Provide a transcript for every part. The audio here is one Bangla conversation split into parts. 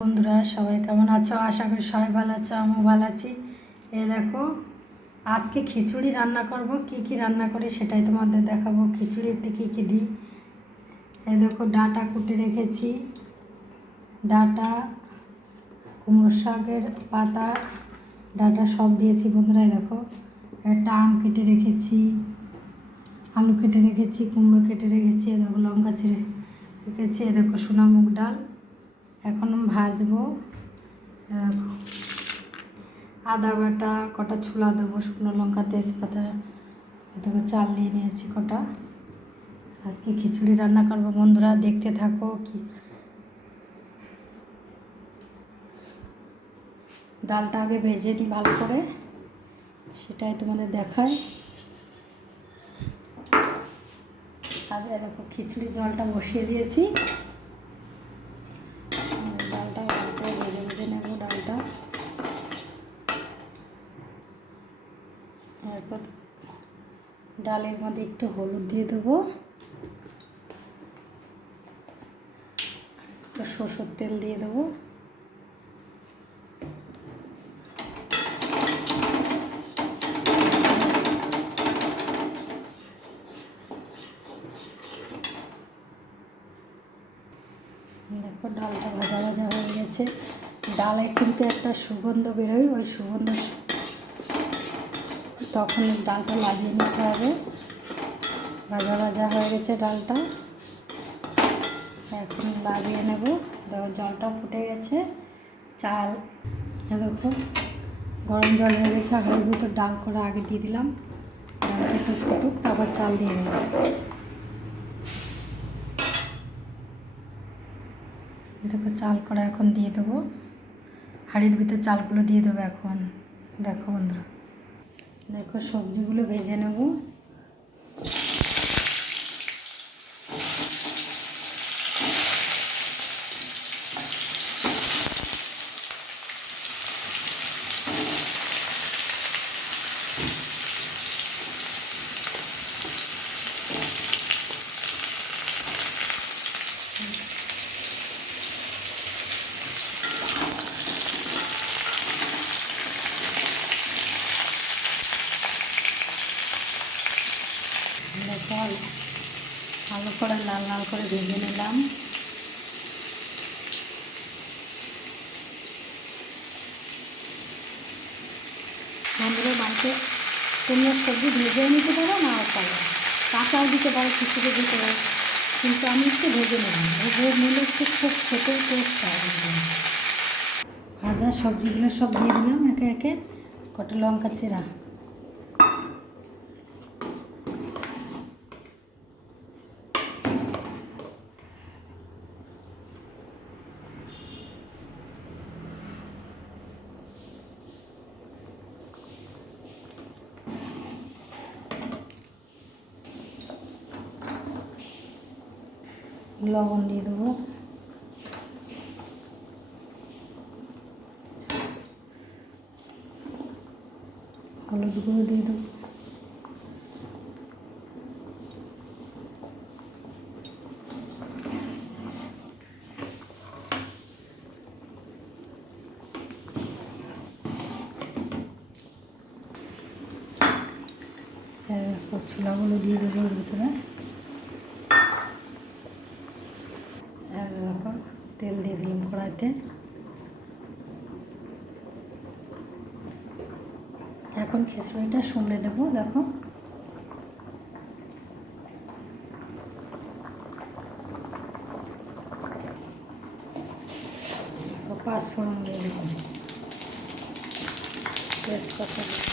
বন্ধুরা সবাই কেমন আছো? আশা করি সবাই ভালো আছো, আমিও ভালো আছি। এই দেখো, আজকে খিচুড়ি রান্না করব। কি কি রান্না করি সেটাই তোমাদের দেখাবো। খিচুড়িতে কী কী দিই এই দেখো, ডাঁটা কুটে রেখেছি, ডাঁটা, কুমড়ো শাকের পাতা, ডাঁটা সব দিয়েছি বন্ধুরা। দেখো, একটা আম কেটে রেখেছি, আলু কেটে রেখেছি, কুমড়ো কেটে রেখেছি, এ দেখো লঙ্কা ছিঁড়ে রেখেছি, এ দেখো সোনা মুগ ডাল এখন ভাজবো। দেখো, আদা বাটা, কটা ছোলা দেবো, শুকনো লঙ্কা, তেজপাতা, দেখো চাল নিয়ে নিয়েছি কটা। আজকে খিচুড়ি রান্না করবো বন্ধুরা, দেখতে থাকো। কি ডালটা আগে ভেজে নিই ভালো করে, সেটাই তোমাদের দেখায়। আগে দেখো খিচুড়ি জলটা বসিয়ে দিয়েছি, ডালটা ভালো করে ভেজে ভেজে নেবো ডালটা। এরপর ডালের মধ্যে একটু হলুদ দিয়ে দেবো, একটু সরষের তেল দিয়ে দেবো, দেখো ডালটা ভাজা ভাজা হয়ে গেছে। ডালে কিন্তু একটা সুগন্ধ বেরোয়, ওই সুগন্ধ তখন ডালটা লাগিয়ে নিতে হবে। ভাজা ভাজা হয়ে গেছে ডালটা, এখন লাগিয়ে নেব। দেখো জলটা ফুটে গেছে, চাল দেখো গরম জল হয়ে গেছে, আগের ভিতর ডাল করে আগে দিয়ে দিলাম। ডালটা একটু ফুটুক, তারপর চাল দিয়ে দেবো। দেখো চাল করা এখন দিয়ে দেবো, হাঁড়ির ভিতর চালগুলো দিয়ে দেবো এখন। দেখো বন্ধুরা, দেখো সবজিগুলো ভেজে নেব। দেখো ভালো করে লাল লাল করে ভেজে নিলাম। বন্ধুরা, বাড়িতে তোমরা সবজি ভেজেও নিতে পারো, নাও পারো, কাঁচাও দিতে পারো, খিচুড়ি দিতে পারো, কিন্তু আমি একটু ভেজে নিলাম। ভেজে নিলে একটু খুব খেতে টেস্ট হয়। ভাজা সবজিগুলো সব দিয়ে দিলাম একে একে, কটা লঙ্কা চিরা, লবণ দিয়ে দেবো, হলুদ গুঁড়ো দিয়ে দেবো, ছোলাগুলো দিয়ে দেবো এর ভিতরে। এরকম তেল দিয়ে দিলাম কড়াইতে। এখন খিচুড়িটা শুনে দেবো। দেখো পাঁচফোড়ন দিয়ে দেবো, তেজপাতা দিয়ে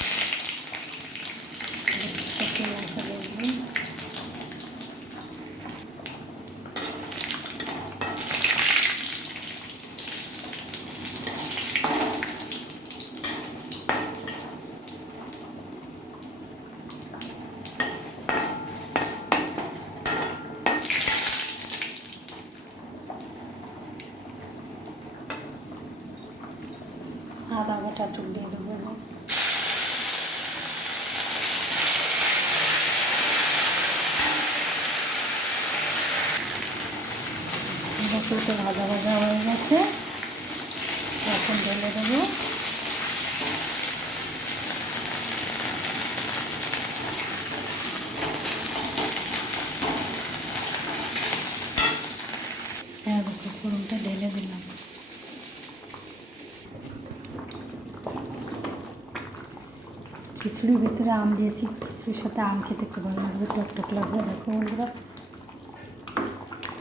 আদা বাটা টুক দিয়ে দেবো। ভাজা ভাজা হয়ে গেছে, ঢেলে দেবো। দেখো ফোড়নটা ঢেলে দিলাম। খিচুড়ির ভিতরে আম দিয়েছি, খিচুড়ির সাথে আম খেতে খুব ভালো লাগবে, টক লাগবে। দেখো বন্ধুরা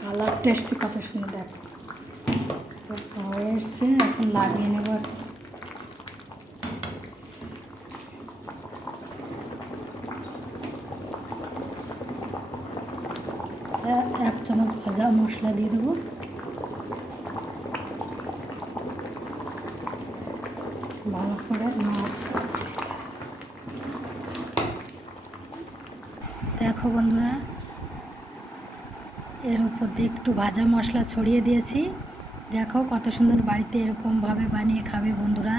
কালারটা এসছে কত সুন্দর, দেখো হয়ে এসছে। এখন লাগিয়ে নেব। এক চামচ ভাজা মশলা দিয়ে দেবো। ভালো করে মাছ দেখো বন্ধুরা, এর উপর দিয়ে একটু ভাজা মশলা ছড়িয়ে দিয়েছি। দেখো কত সুন্দর, বাড়িতে এরকমভাবে বানিয়ে খাবে বন্ধুরা।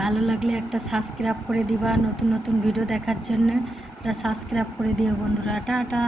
ভালো লাগলে একটা সাবস্ক্রাইব করে দিবা, নতুন নতুন ভিডিও দেখার জন্য একটা সাবস্ক্রাইব করে দিও বন্ধুরা। টাটা।